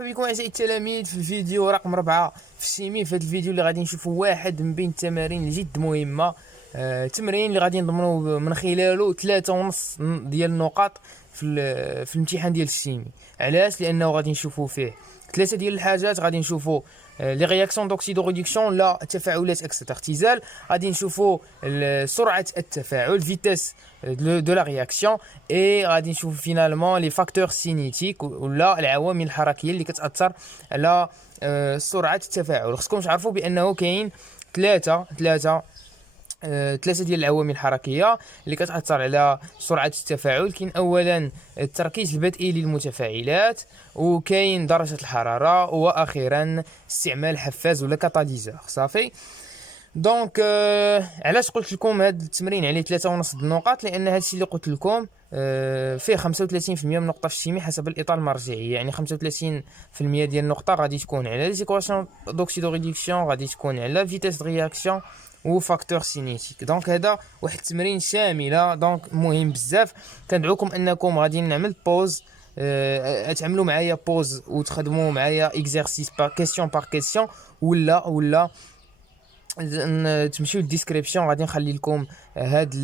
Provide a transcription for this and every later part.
مرحبا بكم اعزائي التلاميذ في الفيديو رقم 4 في الشيمي. في هذا الفيديو اللي غادي نشوفوا واحد من بين التمارين اللي جد مهمه، تمرين اللي غادي نضمنوا من خلاله 3.5 ديال النقاط في الامتحان ديال الشيمي. علاش؟ لانه غادي نشوفوا فيه 3 ديال الحاجات. غادي نشوفوا لي رياكسيون دوكسيدو ريدكسيون، لا التفاعلات اكسيت اختزال. غادي نشوفوا سرعه التفاعل فيتاس دو لا رياكسيون، اي غادي نشوفوا فينالمون لي فاكتور سينيتيك ولا العوامل الحركيه اللي كتاثر على سرعه التفاعل. خصكم تعرفوا بانه كاين ثلاثه ديال العوامل الحركيه اللي كتاثر على سرعه التفاعل. كاين اولا التركيز البدئي للمتفاعلات، وكاين درجه الحراره، واخيرا استعمال حفاز ولا كاتاليزور. صافي دونك علاش قلت لكم هذا التمرين عليه 3.5 النقاط؟ لان هذا الشيء اللي قلت لكم فيه 35% من النقطه في الشيمي حسب الاطار المرجعي. يعني 35% ديال النقطه غادي تكون على ليكواسيون دوكسيدو ريدكسيون، غادي تكون على فيتاس رياكسيون وفاكتور سينيتيك. دونك هذا واحد التمرين شامله، دونك مهم بزاف. كندعوكم انكم غادي نعمل بوز، تعملوا معايا بوز وتخدموا معايا اكزرسيس بار كيسيون بار كيسيون، ولا تمشيو للديسكريبسيون. غادي نخلي لكم هاد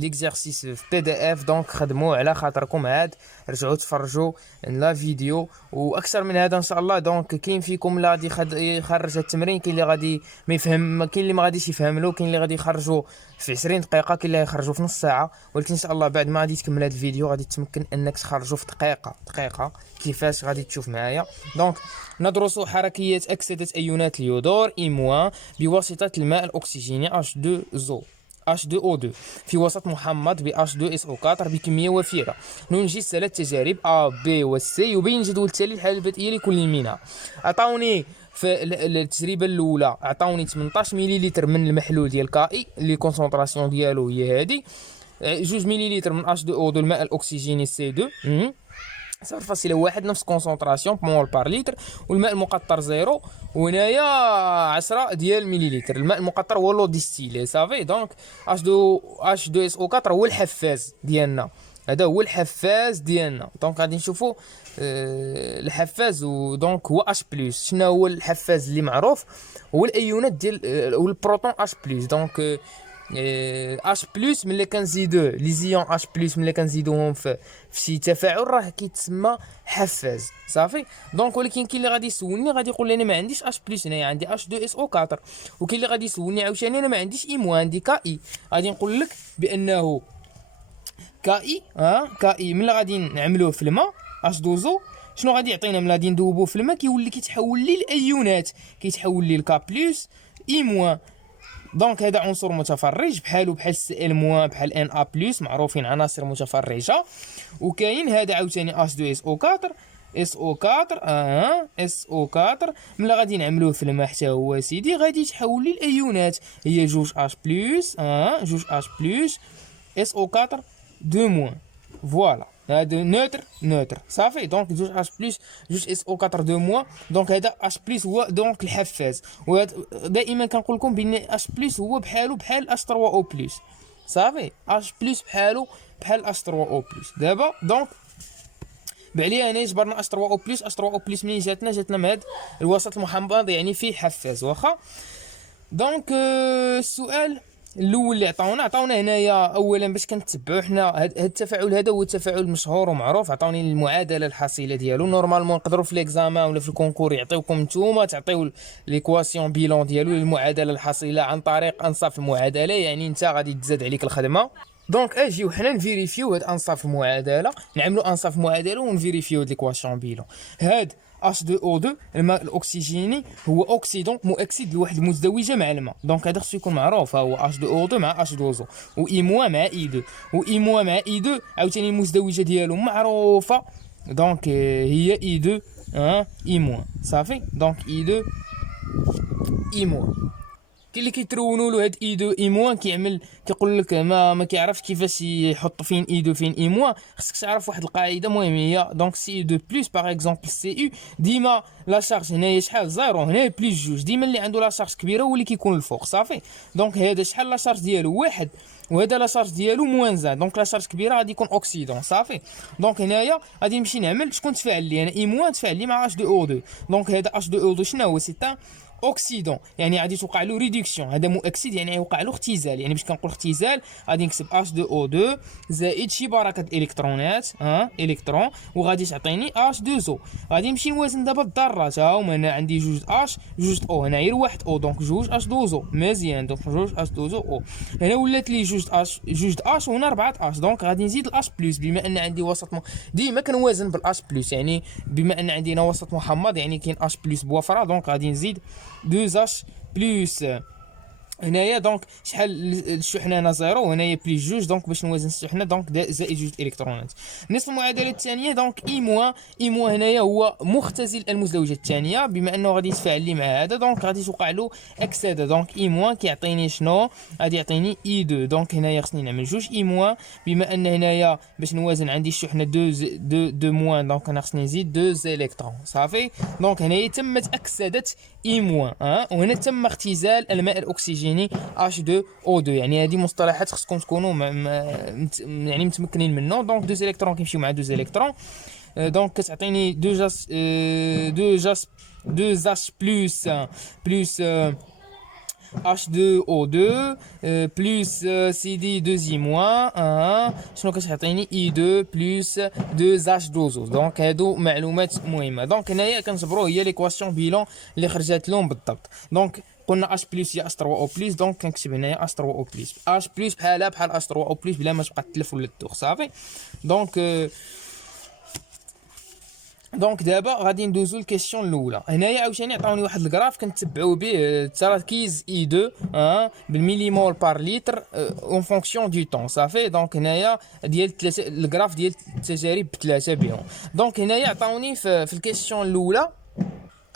ليكزرسيس في بي دي اف، دونك خدموه على خاطركم. عاد رجعوا تفرجوا لا فيديو واكثر من هذا ان شاء الله. دونك كاين فيكم اللي غادي يخرج التمرين، كاين اللي غادي ما يفهم، كاين اللي ما غاديش يفهم له، كاين اللي غادي يخرجوا في 20 دقيقه، كاين اللي يخرجوا في نص ساعه. ولكن ان شاء الله بعد ما غادي تكمل هذا الفيديو غادي تمكن انك تخرجوا في دقيقه كيفاش غادي تشوف معايا. دونك ندرس حركيه اكسده ايونات اليودور اي- بواسطه الماء الاكسجيني H2O2 في وسط محمض ب H2SO4 بكميه وفيره. ننجز 3 تجارب A B و C. يبين الجدول التالي الحاله البدئيه لكل منها. عطاوني في التجربه الاولى عطاوني 18 مليلتر من المحلول ديال كاي اللي كونسونطراسيون ديالو هي هذه، 2 مليلتر من H2O2 الماء الاكسجيني C2 0.1 نفس كونسونطراسيون مول بار لتر، والماء المقطر 0، وهنايا 10 ديال مليلتر. الماء المقطر هو لو ديستيلي. صافي دونك H2SO4 هو الحفاز ديالنا، هذا هو الحفاز ديالنا. دونك غادي نشوفوا الحفاز، ودونك هو H+. شنو هو الحفاز اللي معروف؟ هو الايونات ديال والبروتون H+. دونك H+ ملي كنزيدوه لي زيون H+ ملي كنزيدوهم في شي تفاعل راه كيتسمى حفاز. صافي دونك ولكن كاين اللي غادي يسولني غادي يقول لي انا ما عنديش H+ هنايا، عندي H2SO4. وكاين اللي غادي يسولني عاوتاني انا ما عنديش I- عندي كاي. غادي نقول لك بانه كاي ملي غادي نعملوه في الماء H2O شنو غادي يعطينا؟ ملي غادي ندوبوه في الماء كيولي كيتحول لي الايونات، كيتحول لي الكا بلس I-. دونك هذا عنصر متفرج بحال سي ال موان بحال ان ا بلس، معروفين عناصر متفرجه. وكاين هذا عاوتاني H2SO4 SO4 ملي غادي نعملوه في الماء حتى هو سيدي غادي يتحول لي الايونات، هي 2 H+ SO4 2-. فوالا هذا نوتر. صافي دونك 2 H+ 2 SO4 2-. دونك هذا H+ هو دونك الحفاز. ودائما كنقول لكم بان H+ هو بحال H3O+. صافي H+ بحال H3O+. دابا دونك بعليا هنا جبرنا H3O+. منين جاتنا من هذا الوسط المحمض، يعني فيه حفاز. واخا دونك السؤال الاول اللي عطاونا هنايا اولا باش كنتبعوا حنا هذا التفاعل، هذا هو التفاعل مشهور ومعروف. عطاوني المعادله الحاصله ديالو. نورمالمون نقدروا في ليكزامان ولا في الكونكور يعطيوكم نتوما تعطيو ليكواسيون بيلون ديالو المعادله الحاصله عن طريق انصاف المعادله، يعني انت غادي تزاد عليك الخدمه. دونك اجيو حنا نفيريفيو هاد انصاف المعادله، نعملوا انصاف المعادله ونفيريفيو هاد ليكواسيون بيلون. هاد H2O2 الماء الاكسجيني هو اوكسيدون مؤكسد لواحد المزدوجه مع الماء. دونك هذا خصو يكون معروف، هو H2O2 مع H2O و I- مع I2 و I- مع I2 عاوتاني المزدوجه ديالو معروفه. دونك هي I2 I-. صافي دونك I2 I-. كاين اللي كيترونوا له هاد I2 I- كيعمل كيقول لك ما كيعرفش كيفاش يحط فين I2 فين I-. خصك تعرف واحد القاعده مهمه، هي دونك CU2 بلس باغ اكزومبل CU ديما لا شارج هنايا شحال زيرو، هنا بلس جوج. ديما اللي عنده لا شارج كبيره هو اللي كيكون الفوق. صافي دونك هذا شحال لا شارج ديالو واحد، وهذا لا شارج ديالو موان زان، دونك لا شارج كبيره غادي يكون اوكسيدون صافي. دونك هنايا غادي نمشي نعمل شكون تفاعل لي انا اي موان تفاعل لي مع H2O2. دونك هذا H2O2 شنو هو؟ سي ان اوكسيدون، يعني غادي توقع له ريدكسيون. هذا مؤكسد يعني غيوقع له اختزال. يعني باش كنقول اختزال غادي نكتب H2O2 زائد شي بركه الالكترونات الكترون، وغادي تعطيني H2O. غادي نمشي نوازن دابا الذرات. ها هما انا عندي جوج اش جوج او، هنا غير واحد او، دونك جوج H2O مزيان. دونك جوج H2O هنا ولات لي جوج اش وهنا 4 اش. دونك غادي نزيد الاش بلس بما ان عندي وسط ديما كنوازن بالاش بلس، يعني بما ان عندنا وسط محمض يعني كاين اش بلس بوفره، دونك غادي نزيد 2 اش بلس هنايا. دونك شحال الشحنه هنا زيرو وهنايا بليس جوج، دونك باش نوازن الشحنه دونك زائد جوج الكترونات. نصف المعادله الثانيه دونك اي موان هنايا هو مختزل المزدوجه الثانيه، بما انه غادي يتفاعل لي مع هذا دونك غادي توقع له اكسده. دونك اي موان كيعطيني شنو؟ غادي يعطيني اي 2. دونك هنايا خصني نعمل جوج اي موان، بما ان هنايا باش نوازن عندي الشحنه 2 موان، دونك انا خصني نزيد 2 الكترون صافي. دونك هنايا تمت اكسده اي موان وهنا تم اختزال الماء الاكسجيني H2O2. يعني هذه مصطلحات خصكم تكونوا يعني متمكنين منه. دونك 2 الكترون كيمشيو مع 2 الكترون، دونك كتعطيني 2 H بلس H2O2 بلس CD 2 موان شنو كتعطيني E2 بلس 2 H2O. دونك هادو معلومات مهمه. دونك هنايا كنجبروا هي ليكواسيون بيلون اللي خرجت لهم بالضبط. دونك قلنا اش بلس هي H3O بلس، دونك كنكتب هنايا H3O بلس. اش بلس بحالها بحال H3O بلس بلا ما تبقى تلف ولا تدوخ صافي. دونك دابا غادي ندوزو الكيسيون الاولى. هنايا عاوتاني عطاوني واحد الكراف كنتبعوا به تركيز اي 2 بالميليمول بار لتر اون فونكسيون دو طون صافي. دونك هنايا ديال الكراف ديال التجارب بثلاثه بهم. دونك هنايا عطاوني في الكيسيون الاولى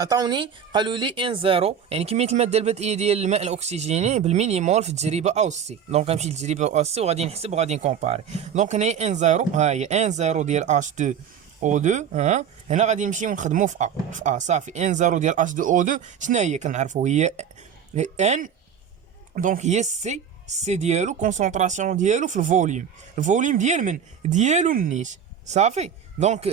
عطاوني قالوا لي ان زيرو يعني كميه الماده البدئيه ديال الماء الاكسجيني بالميليمول في التجربه او سي. دونك غنمشي للتجربه او سي وغادي نحسب وغادي نكومباري. دونك هنايا ان زيرو ها هي ان زيرو ديال H2O2 هنا غادي نمشيو نخدموا في ا صافي. ان زيرو ديال H2O2 شنو هي كنعرفوا هي ان، دونك هي سي ديالو كونسونطراسيون ديالو في الفوليوم ديال من ديالو النيت صافي. دونك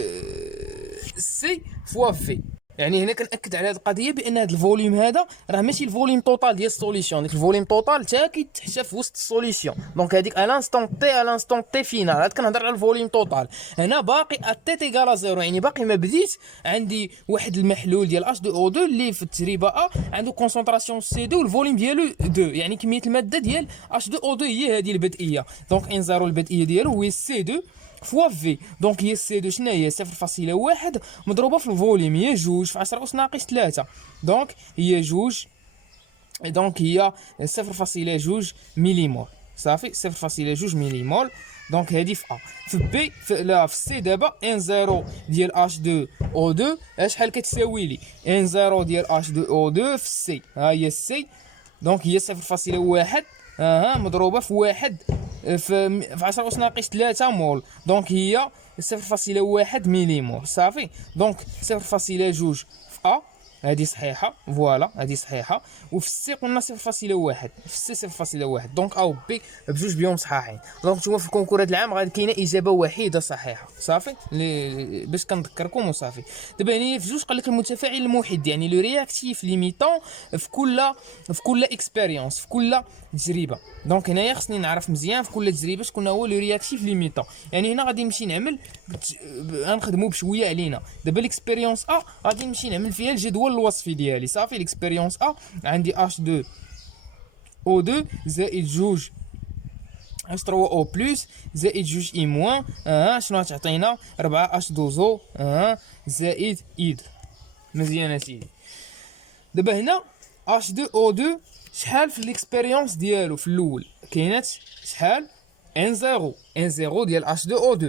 سي فوا في. يعني هنا كنأكد على هذه القضيه بان هذا الفوليوم هذا راه ماشي الفوليوم توتال ديال السوليسيون. ديك الفوليوم توتال حتى كيتحشى في وسط السوليسيون. دونك هذيك الانستون تي فينال هاد كنهضر على الفوليوم توتال. هنا باقي تي تيغال زيرو، يعني باقي ما بديت عندي واحد المحلول ديال H2O2 اللي في التجربه عنده كونسونطراسيون سي 2 والفوليوم ديالو 2، يعني كميه الماده ديال H2O2 هي هذه البدئيه. دونك ان زيرو البدئيه ديالو هي سي 2 فوا في. دونك هي سي 2 شنو هي 0.1 مضروبه في الفوليوم هي 2 في 10 اس ناقص 3. دونك هي 2 دونك هي 0.2 مليمول صافي 0.2 مليمول. دونك هذه في ا. في بي في سي دابا ان زيرو ديال H2O2 شحال كتساوي لي ان زيرو ديال H2O2 في سي ها هي السي. دونك هي 0.1 مضروبه في 1 في 10 اس ناقص 3 مول. دونك هي 0.1 مليمول صافي. دونك 0.2 في ا هذه صحيحه فوالا هذه صحيحه. وفي السي قلنا 0.1 في السي 0.1. دونك او بي بجوج بيهم صحاحين. دونك نتوما في الكونكور هذا العام غادي كاينه اجابه وحيده صحيحه صافي باش كنذكركم وصافي. دابا هنا في جوج قال لك المتفاعل الموحد يعني لو رياكتيف ليميتون في كل اكسبيريونس في كل تجربه. دونك هنايا خصني نعرف مزيان في كل تجربه شكون هو لو رياكتيف ليميتون. يعني هنا غادي نمشي نعمل غنخدموا بشويه علينا. دابا الاكسبيريونس ا غادي نمشي نعمل فيها الجدول الوصفي ديالي صافي. الاكسبيريونس ا عندي H2O2 زائد جوج H3O بلس زائد جوج اي موان شنو غتعطينا 4 H2O زائد ايد. مزيان سيدي. دابا هنا H2O2 شحال في الاكسبيريونس ديالو في الاول كاينات شحال ان زيرو ديال H2O2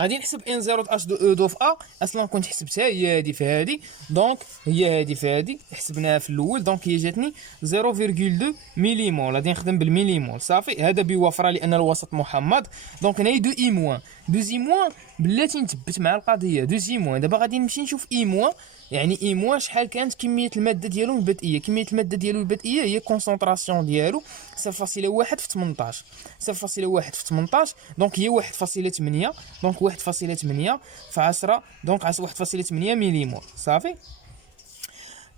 غادي نحسب ان زيرو اش دو او دو في ا. اصلا كنت حسبتها هي هادي في هادي، دونك هي هادي في هادي حسبناها في الاول، دونك هي جاتني 0.2 مليمول. غادي نخدم بالمليمول صافي. هذا بوفره لان الوسط محمض. دونك هنايا دو اي موان، دوزي موان بلاتي نثبت مع القضيه دوزي موان. دابا غادي نمشي نشوف اي موان، يعني اي موان شحال كانت كميه الماده ديالو البدئيه. كميه الماده ديالو البدئيه هي كونسونطراسيون ديالو 0.1 في 18، 0.1 في 18 دونك هي 1.8. دونك 1.8 في 10 دونك 1.8 مليمول صافي.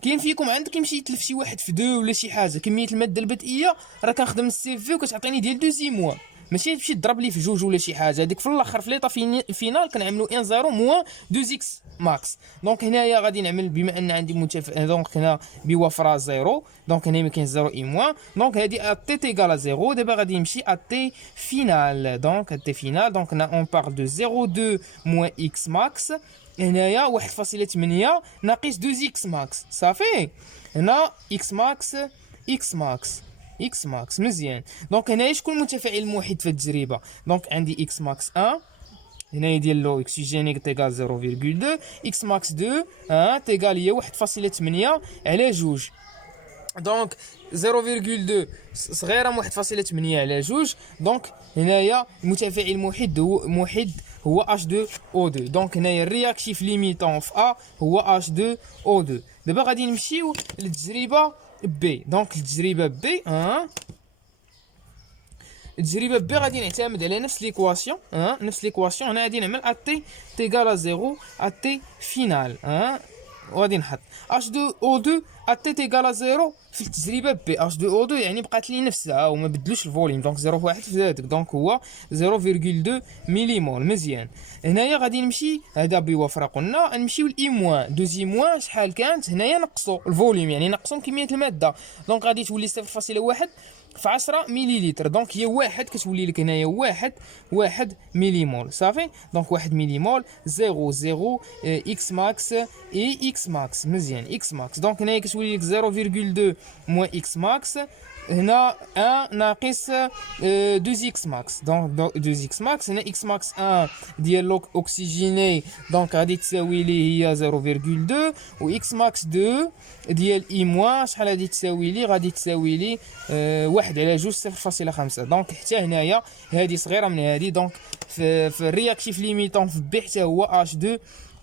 كاين فيكم عندك يمشي يتلف شي واحد في دو ولا شي حاجه، كميه الماده البدئيه راه كنخدم السي في وكتعطيني ديال دوزي موان، ماشي تمشي تضرب لي في جوج ولا شي حاجه. هذيك في الاخر في ليطا فينال كنعملوا ان زيرو موان 2 اكس ماكس. دونك هنايا غادي نعمل بما ان عندي دونك هنا بوفره زيرو، دونك هنا ما كاين زيرو اي موان. دونك هادي تي تيغال زيرو. دابا غادي نمشي تي فينال. دونك تي فينال دونك هنا اون بار دو 0.2 موان اكس ماكس. هنايا 1.8 ناقص 2 اكس ماكس صافي. هنا اكس ماكس اكس ماكس اكس ماكس مزيان. دونك هنايا شكون المتفاعل الموحد في التجربه؟ دونك عندي اكس ماكس 1 هنايا ديال لو اكسجينيك تيغال 0.2، اكس ماكس 2 تيغال هي 1.8 على جوج. دونك 0.2 صغيره من 1.8 على جوج. دونك هنايا المتفاعل الموحد هو H2O2. دونك هنايا الرياكتيف ليميتون في A هو H2O2. دابا غادي نمشيو للتجربه بي. دونك التجربه بي التجربه بي غادي نعتمد على نفس ليكواسيون نفس ليكواسيون. هنا غادي نعمل تي تيغال زيرو تي فينال وغادي نحط H2O2 تي تيغال زيرو في التجربه بي. H2O2 يعني بقات لي نفسها وما بدلوش الفوليوم، دونك 0.1 في ذاتك، دونك هو 0.2 مليمول مزيان. هنايا غادي نمشي هذا بوفره قلنا نمشيو لاي موان دوزي موان شحال كانت. هنايا نقصوا الفوليوم يعني نقصوا كميه الماده، دونك غادي تولي 0.1 في 10 مليلتر. دونك هي واحد كتولي لك هنايا واحد مليمول صافي. دونك 1 مليمول 0 اكس ماكس اي اكس ماكس مزيان اكس ماكس. دونك هنايا كتولي لك 0.2 موان اكس ماكس. هنا 1 ناقص 2 اكس ماكس. دونك 2 اكس ماكس. هنا اكس ماكس 1 ديال لوك اوكسيجيني دونك غادي تساوي لي هي 0.2 و اكس ماكس 2 ديال اي موان شحال غادي تساوي لي؟ غادي تساوي لي 1 على جوج 0.5. دونك حتى هنايا هذه صغيره من هذه. دونك في الرياكتيف ليميتون في بي حتى هو H2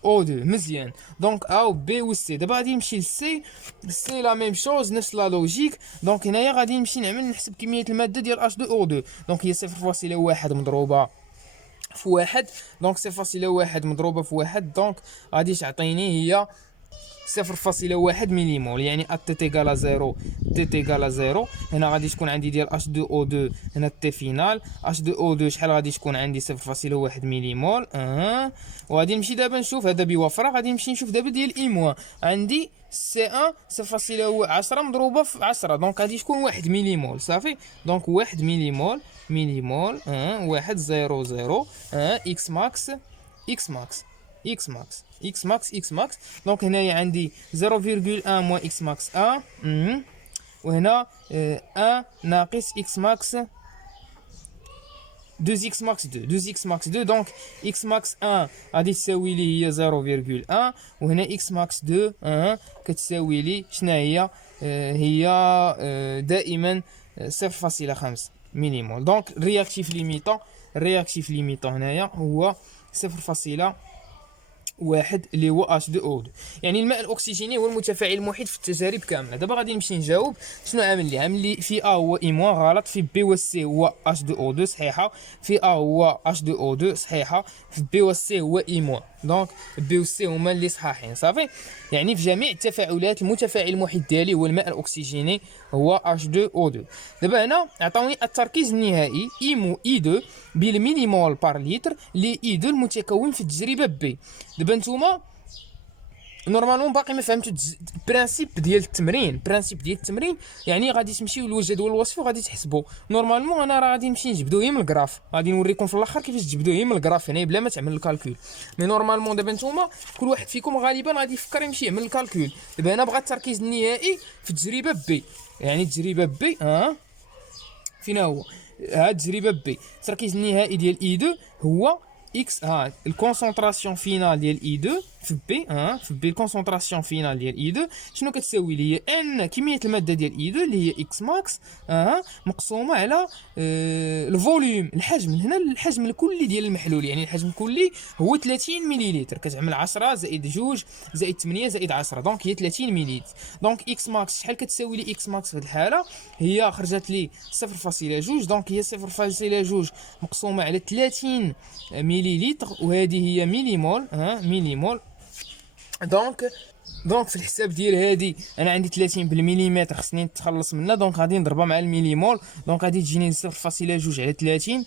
O2 مزيان. دونك A و B و C. دابا غادي نمشي للسي. السي لا ميم شوز نفس لا لوجيك. دونك هنايا غادي نمشي نحسب كميه الماده ديال H2O2. دونك هي 0.1 مضروبه في 1. دونك 0.1 مضروبه في 1 دونك غادي تعطيني هي 0.1 مليمول، يعني تي تيغال زيرو تي تيغال زيرو. هنا غادي تكون عندي ديال H2O2 هنا تي فينال. H2O2 شحال غادي تكون عندي 0.1 مليمول. وغادي نمشي دابا نشوف هذا بوفره. غادي نمشي نشوف دابا ديال اي موان عندي سي 1 0.10 مضروبه في 10 دونك غادي تكون 1 مليمول صافي. دونك 1 مليمول 1 0 اكس ماكس اكس ماكس اكس ماكس اكس ماكس اكس ماكس. دونك هنايا عندي 0.1 موان اكس ماكس 1 وهنا 1 ناقص اكس ماكس 2 اكس ماكس 2 اكس ماكس 2. دونك اكس ماكس 1 غادي تساوي لي هي 0.1 وهنا اكس ماكس 2 كتساوي لي شنا هي؟ هي دائما 0.5 مليمول. دونك الرياكتيف ليميتون هنايا هو 0.1 اللي هو H2O2. يعني الماء الاكسجيني هو المتفاعل الموحد في التجارب كامله. دابا غادي نمشي نجاوب شنو عامل لي في A هو اي موان غلط، في بي و سي هو H2O2 صحيحه، في A هو H2O2 صحيحه، في بي و سي هو اي موان. دونك بي و سي هما اللي صحاحين صافي. يعني في جميع التفاعلات المتفاعل الموحد ديالي هو الماء الاكسجيني هو H2O2. دابا هنا عطاوني التركيز النهائي E2 بالميليمول بار لتر E2 المتكون في التجربه بي. دابا نتوما نورمالمون باقي ما فهمتوا البرانسيب ديال التمرين. يعني غادي تمشيو للجدول الوصفي وغادي تحسبوا. نورمالمون انا راه غادي نمشي نجبدو غير من الكراف، غادي نوريكم في الاخر كيفاش تجبدو غير من الكراف هنا بلا ما تعمل الكالكول. مي نورمالمون دابا نتوما كل واحد فيكم غالبا غادي يفكر يمشي يعمل الكالكول. دابا انا بغيت التركيز النهائي في التجربه بي. يعني التجربه بي فين هو؟ التجربه بي التركيز النهائي ديال E2 هو اكس الكونسونطراسيون فينال ديال اي 2 في بي في بي الكونسونطراسيون فينال ديال اي 2 شنو كتساوي لي؟ ان كميه الماده ديال اي 2 اللي هي اكس ماكس مقسومه على الفوليوم، الحجم. هنا الحجم الكلي ديال المحلول، يعني الحجم الكلي هو 30 مليلتر، كتعمل 10 زائد 2 زائد 8 زائد 10، دونك هي 30 مليلتر. دونك اكس ماكس شحال كتساوي لي؟ اكس ماكس في هذه الحاله هي خرجت لي 0.2، دونك هي 0.2 مقسومه على 30 مليلتر، وهذه هي مليمول مليمول. دونك في الحساب ديال هادي انا عندي 30 بالمليمتر خصني نتخلص منها، دونك غادي نضربها مع المليمول، دونك غادي تجيني 0.2 على 30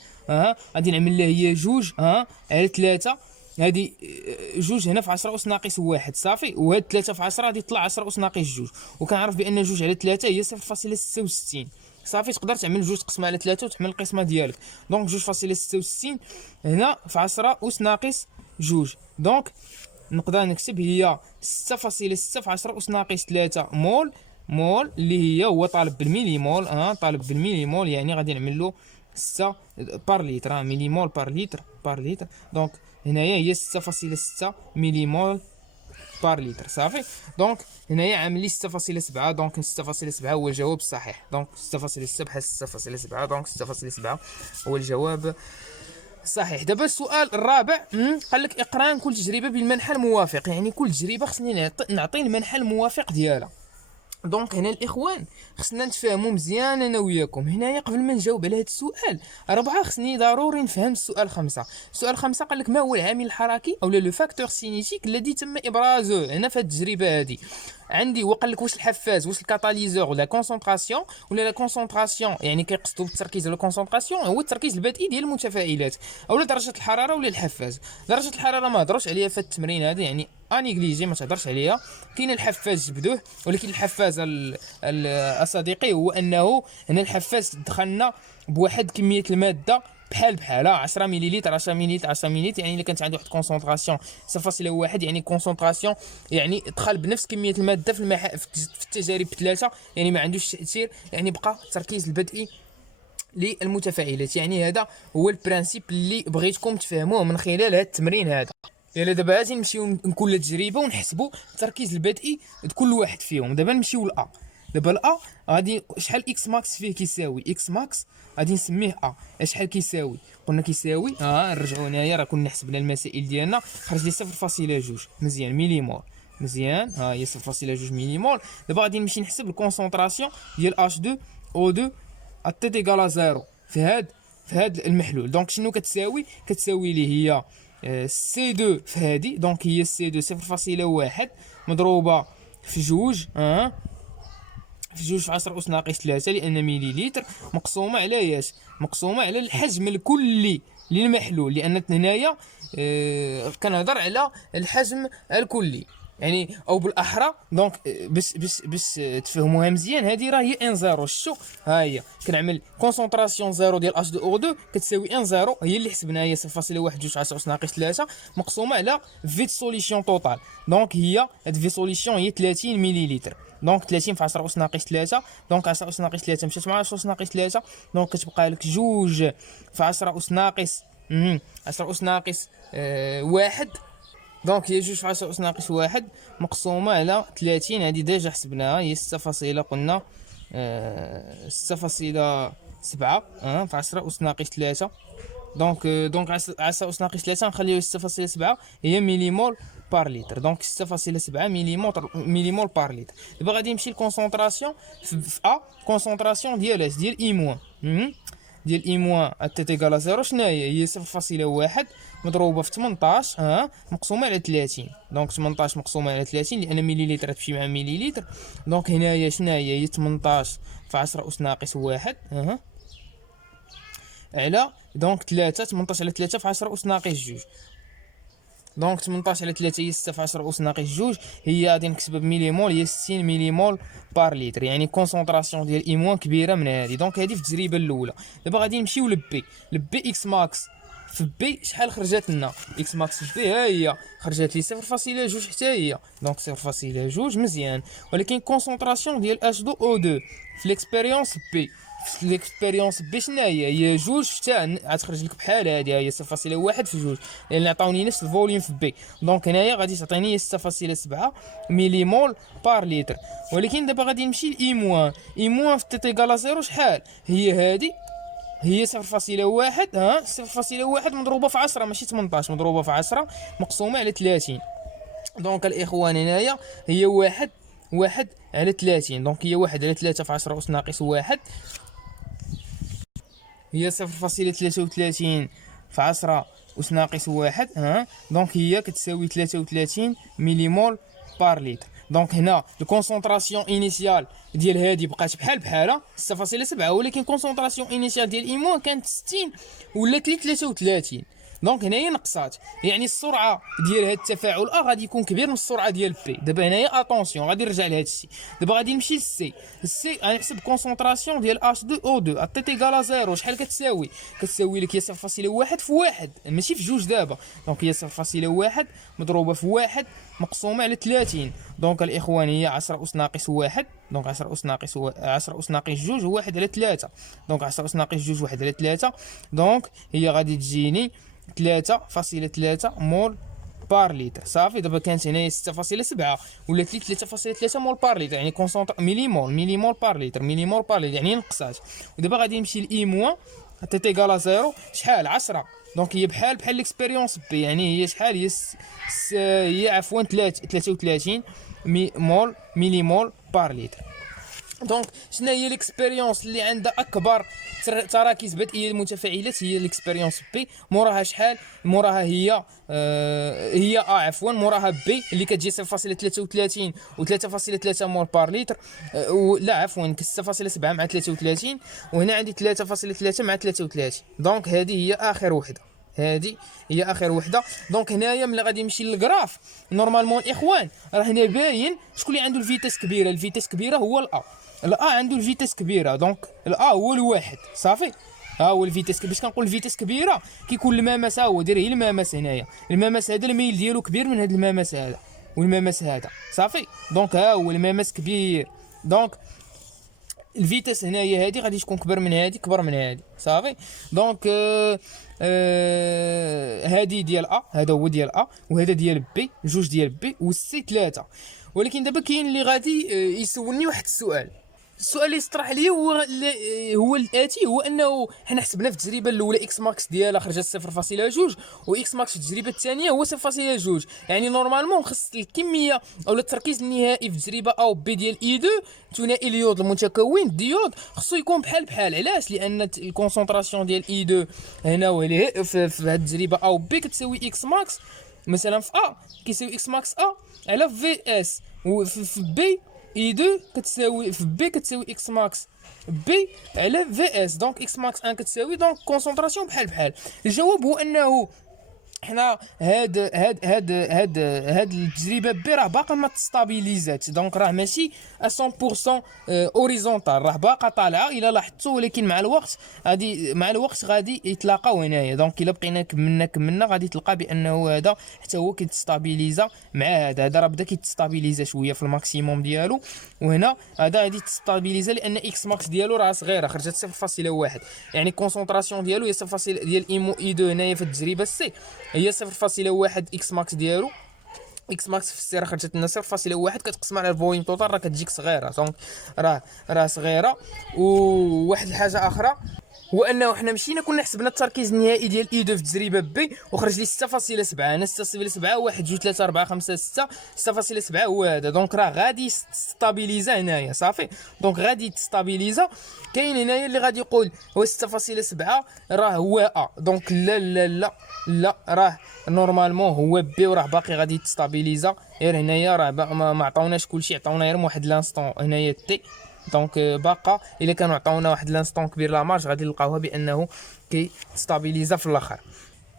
غادي نعمل لها هي 2 على 3، هادي 2 هنا في 10 أس ناقص 1 صافي، وهاد 3 في 10 غادي يطلع 10 أس ناقص 2، وكنعرف بان 2 على 3 هي 0.66 صافي. تقدر تعمل 2 تقسمها على 3 وتحمل القسمه ديالك، دونك 2.66 هنا في 10 أس ناقص 2، دونك نقدر نكتب هي 6.6 في 10 أس ناقص 3 مول اللي هو طالب بالميليمول طالب بالميليمول، يعني غادي نعمل له 6 بار لتر مليمول بار لتر. دونك هنايا هي 6.6 مليمول بار لتر صافي. دونك هنايا عامل لي 6.7، دونك 6.7 هو الجواب الصحيح. دونك 6.6 بحال 6.7، دونك 6.7 هو الجواب صحيح. دابا السؤال الرابع قال لك اقران كل تجربه بالمنحى الموافق، يعني كل تجربه خصني نعطي المنحى الموافق ديالها. دونك هنا الاخوان خصنا نتفاهموا مزيان انا وياكم. هنايا قبل ما نجاوب على هذا السؤال ربعه خصني ضروري نفهم السؤال 5. السؤال 5 قال لك ما هو العامل الحركي او لو فاكتور سينيتيك الذي تم ابرازه هنا في هذه التجربه هذه عندي. وقال لك واش الحفاز، واش الكاتاليزور، ولا كونسونطراسيون، ولا لا كونسونطراسيون يعني كيقصدوا بالتركيز ولا كونسونطراسيون هو التركيز البدئي ديال المتفاعلات، اولا درجه الحراره ولا الحفاز. درجه الحراره ما هضروش عليها في التمرين هذا، يعني انيغليجي ما تهضرش عليها. كاين الحفاز جبدوه، ولكن الحفاز الصديقي هو انه هنا الحفاز دخلنا بواحد كميه الماده بحال 10 مليلتر 10 مليلتر 10 مليلتر، يعني الا كانت عندي واحد كونسونطراسيون 0.1 يعني كونسونطراسيون يعني دخل بنفس كميه الماده في التجارب 3، يعني ما عندوش تاثير، يعني بقى التركيز البدئي للمتفاعلات. يعني هذا هو البرانسيب اللي بغيتكم تفهموه من خلال هذا التمرين هذا. يلا دابا غادي نمشيو لكل تجربه ونحسبوا التركيز البدئي لكل واحد فيهم. دابا نمشيو لأ. دابا الأ غادي شحال اكس ماكس فيه كيساوي اكس ماكس غادي نسميه أ. شحال كيساوي؟ قلنا كيساوي نرجعوا هنايا راه كنا حسبنا المسائل ديالنا، خرج لي 0.2 مزيان مليمول مزيان هي 0.2 مليمول. دابا غادي نمشي نحسب الكونسونطراسيون ديال H2 O2 تي ايكال 0 في هاد المحلول. دونك شنو كتساوي؟ كتساوي لي هي سي 2 في هادي، دونك هي سي 2 0.1 مضروبه في 2 في 2 في 10 أس ناقص 3 لان مليلتر مقسومه على ياش؟ مقسومه على الحجم الكلي للمحلول، لان هنايا كنهضر على الحجم الكلي يعني، او بالاحرى دونك باش تفهموها مزيان هذه راه هي ان زيرو. شتو ها هي كنعمل كونسونطراسيون زيرو ديال اش 2 او 2 كتساوي ان زيرو، هي اللي حسبناها هي 0.1 جوج 10 أس ناقص 3 مقسومه على في سوليسيون توتال. دونك هي هاد في سوليسيون هي 30 مليلتر، دونك 30 في 10 أس ناقص 3، دونك 10 أس ناقص 3 مشات مع 10 أس ناقص 3، دونك كتبقى لك 2 في 10 أس ناقص 10 أس ناقص 1، دونك هي 2 في 10 أس ناقص 1 مقسومه على 30. هذه ديجا حسبناها هي 6 قلنا 6.7 في 10 أس ناقص 3، دونك 10 أس ناقص 3 نخليوه 6.7 هي مليمول بار لتر، دونك 6.7 مليمول بار لتر. دابا غادي نمشي للكونسونطراسيون في ا. كونسونطراسيون ديال اش؟ ديال اي موان ديال اي موان تي ايكال 0 شنو هي 0.1 مضروبه في 18 مقسومه على 30، دونك 18 مقسومه على 30 لان مليلتر تمشي مع مليلتر، دونك هنايا شنو هي 18 في 10 أس ناقص 1 على دونك 3 18 على 3 في 10 أس ناقص 2، دونك 18 على 3 هي 6 في 10 أس ناقص 2 هي غادي نكتبها بمليمول هي 60 مليمول بار لتر، يعني كونسونطراسيون ديال اي موان كبيره من هذه. دونك هذه في التجربه الاولى. دابا غادي نمشيو لبي. اكس ماكس في بي شحال خرجت لنا؟ اكس ماكس في بي ها هي خرجت لي 0.2 حتى هي، دونك 0.2 مزيان. ولكن كونسونطراسيون ديال H2O2 في ليكسبيريونس بي في ليكسبيريونس بي شنو هي جوج حتى غتخرج لك بحال هادي، هي 0.1 في جوج، لان عطاوني نفس الفوليوم في بي. دونك هنايا غادي تعطيني 6.7 مليمول بار لتر. ولكن دابا غادي نمشي لاي موان. اي موان في تي تيكال زيرو شحال هي؟ هادي هي 0.1 0.1 مضروبه في 10 ماشي 18، مضروبه في 10 مقسومه على 30. دونك الاخوان هنايا هي واحد على 30. دونك هي 1 على 3 في 10 أس ناقص 1 هي 0.33 في 10 أس ناقص 1. دونك هي كتساوي 33 مليمول بار لتر. دونك هنا الكونسونطراسيون انيسيال ديال هادي بقات بحال 6.7، ولكن كونسونطراسيون انيسيال ديال ايمون كانت 60 ولات لي 33. دونك هنايا نقصات، يعني السرعه ديال هذا التفاعل غادي يكون كبير من السرعه ديال بي. دابا هنايا اتونسيون غادي نرجع لهذا الشيء. دابا غادي نمشي للسي. السي غنحسب كونسونطراسيون ديال H2O2 تي تيكال زيرو شحال كتساوي؟ كتساوي لك هي 0.1 في 1 ماشي في جوج دابا. دونك هي 0.1 مضروبه في 1 مقسومه على 30. دونك الاخوان هي 10 أس ناقص 1. دونك 10 أس ناقص 10 أس ناقص جوج 1 على 3. دونك 10 أس ناقص جوج 1 على 3. دونك هي غادي تجيني 3.3 مول بار لتر. صافي دابا كانت هنايا 6.7 ولات لي 3.3 مول بار لتر، يعني مليمول بار لتر يعني نقصات. ودابا غادي نمشي لاي موان تي تيكال زيرو شحال 10. دونك هي بحال ليكسبيريونس بي، يعني هي شحال هي عفوا 33 مليمول بار لتر. دونك شنو هي ليكسبيريونس اللي عندها اكبر تراكيز بدئيه المتفاعلات؟ هي ليكسبيريونس بي. موراها شحال؟ موراها هي عفوا موراها بي اللي كتجي 0.33 و 3.3 مول بار لتر. لا عفوا 6.7 مع 33، وهنا عندي 3.3 مع 33. دونك هذه هي اخر وحده. دونك هنايا ملي غادي نمشي للغراف نورمالمون الاخوان راه هنا باين شكون اللي عنده الفيتاس كبيره. الفيتاس كبيره هو الا عنده الفيتاس كبيره. دونك هو الواحد. صافي هو الفيتاس. باش كنقول الفيتاس كبيره كيكون المماس هو داير هي المماس هنايا. المماس هذا الميل ديالو كبير من هذا المماس هذا والمماس هذا. صافي دونك هو المماس كبير. دونك الفيتاس هنايا هذه غادي تكون كبر من هذه صافي. دونك هذه ديال هذا هو ديال وهذا ديال بي، جوج ديال بي والسي 3. ولكن دابا كاين اللي غادي يسولني واحد السؤال اللي يطرح لي هو الاتي، هو انه حنا حسبنا في التجربه الاولى اكس ماكس ديالها خرجت 0.2 واكس ماكس في التجربه الثانيه هو 0.2. يعني نورمالمون خص الكميه او التركيز النهائي في التجربه او بي ديال اي 2 ثنائي اليود المتكون ديود خصو يكون بحال. علاش؟ لان الكونسونطراسيون ديال اي 2 هنا وهنا في هذه التجربه او بي كتساوي اكس ماكس مثلا في كيساوي اكس ماكس على في اس، وفي بي اي 2 كتساوي في بي كتساوي اكس ماكس بي على في اس. دونك اكس ماكس 1 كتساوي دونك كونسونطراسيون بحال. الجواب هو انه حنا هاد التجربه بي راه باقا ما تستابيليزات. دونك راه ماشي 100% اوريزونتال، راه باقا طالعه الا لاحظتوا. ولكن مع الوقت غادي يتلاقاو هنايا. دونك الا بقينا كملنا غادي تلقى بانه هذا حتى هو كيتستابيليزا مع هذا راه بدا كيتستابيليزا شويه في الماكسيموم ديالو. وهنا هذا غادي تستابيليزا لان اكس ماكس ديالو راه صغيره خرجت 0.1. يعني كونسونطراسيون ديالو هي 0 ديال ايمو اي 2 هنايا في التجربه سي هي 0.1 اكس ماكس ديالو. اكس ماكس في السيره خرجت لنا 0.1 كتقسم على الفوليوم توتال راه كتجيك صغيره. دونك راه صغيره. وواحد الحاجه اخرى هو انه حنا مشينا كنا حسبنا التركيز النهائي ديال اي 2 في التجربه بي وخرج لي 6.7. انا 6.7 1 2 3 4 5 6 6.7 هو هذا. دونك راه غادي ستابيليزا هنايا. صافي دونك غادي تستابيليزا. كاين هنايا اللي غادي يقول هو 6.7 راه هو دونك لا راه نورمالمون هو بي وراه باقي غادي تستابيليزا. غير هنايا راه ما عطاوناش كلشي، عطاونا غير واحد لانستون هنايا تي. دونك باقا الا كانوا عطاونا واحد لانستون كبير لا مارج غادي نلقاوها بانه كي ستابيليزا في الاخر.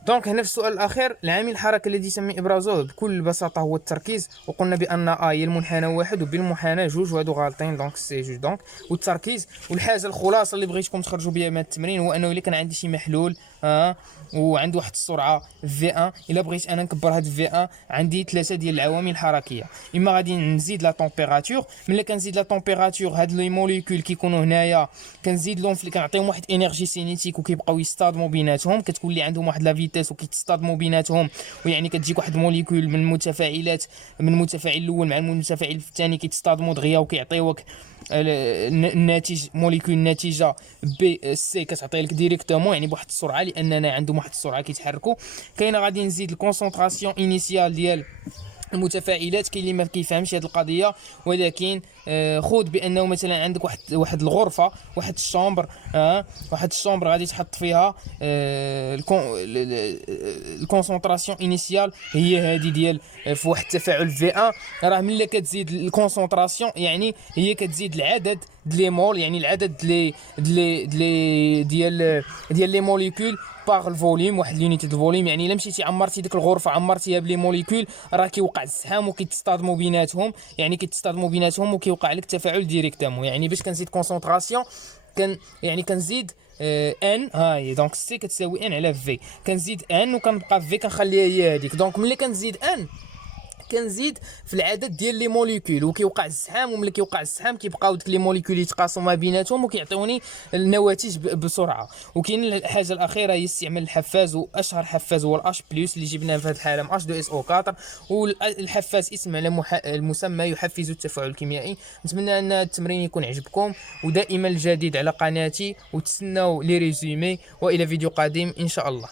دونك هنا في السؤال الاخير العامل الحركه الذي يتم ابرازه بكل بساطه هو التركيز. وقلنا بان هي المنحنى واحد وبالمنحنى جوج وهادو غالطين. دونك سي جوج. دونك والتركيز والحاجه الخلاصه اللي بغيتكم تخرجوا بها من التمرين هو انه الا كان عندي شي محلول وعنده واحد السرعه في 1. الا بغيت انا نكبر هاد في 1 عندي 3 ديال العوامل الحركيه. اما غادي نزيد لا طومبيراتور، ملي كنزيد لا طومبيراتور هاد لي موليكول كيكونوا هنايا كنزيد لهم كنعطيهم واحد انرجي سينيتيك وكيبقاو يصطادموا بيناتهم، كتكون لي عندهم واحد لا فيتيس وكيتصطادموا بيناتهم، ويعني كتجيك واحد موليكول من المتفاعلات، من المتفاعل الاول مع المتفاعل الثاني كيتصطادموا دغيا وكيعطيوك الناتج موليكول الناتجه بي سي كتعطي لك ديريكتومون يعني بواحد السرعه، لاننا عندهم واحد السرعه كيتحركوا. كاينه غادي نزيد الكونسونطراسيون انيسيال ديال المتفاعلات. كاين اللي ما كيفهمش هذه القضيه، ولكن خذ بانه مثلا عندك واحد الغرفه، واحد الشومبر، واحد الشومبر غادي تحط فيها الكونسونطراسيون انيسيال هي هذه ديال في واحد التفاعل في 1. راه ملي كتزيد الكونسونطراسيون يعني هي كتزيد العدد ديال مول، يعني العدد ديال لي موليكول باغ الفوليوم، واحد لونيتي دو فوليوم. يعني الا مشيتي عمرتي ديك الغرفه عمرتيها بلي موليكول راه كيوقع الزحام وكيتصطادموا بيناتهم، يعني كيتصطادموا بيناتهم وكيوقع لك تفاعل ديريكتومون. يعني باش كنزيد كونسونطراسيون يعني كنزيد ان هاي دونك سي كتساوي ان على في، كنزيد ان وكنبقى في كنخليها هي هذيك. دونك ملي كنزيد ان كنزيد في العدد ديال لي موليكول وكيوقع الزحام، وملي كيوقع الزحام كيبقاو ديك لي موليكول يتقاسموا ما بيناتهم وكيعطيوني النواتج بسرعه. وكاين الحاجه الاخيره هي استعمال الحفاز، واشهر حفاز هو الاش بلس اللي جبناه في هذا العالم اش 2 اس او 4. والحفاز اسم على المسمى يحفز التفاعل الكيميائي. نتمنى ان التمرين يكون عجبكم، ودائما الجديد على قناتي، وتسناو لي ريزومي، والى فيديو قادم ان شاء الله.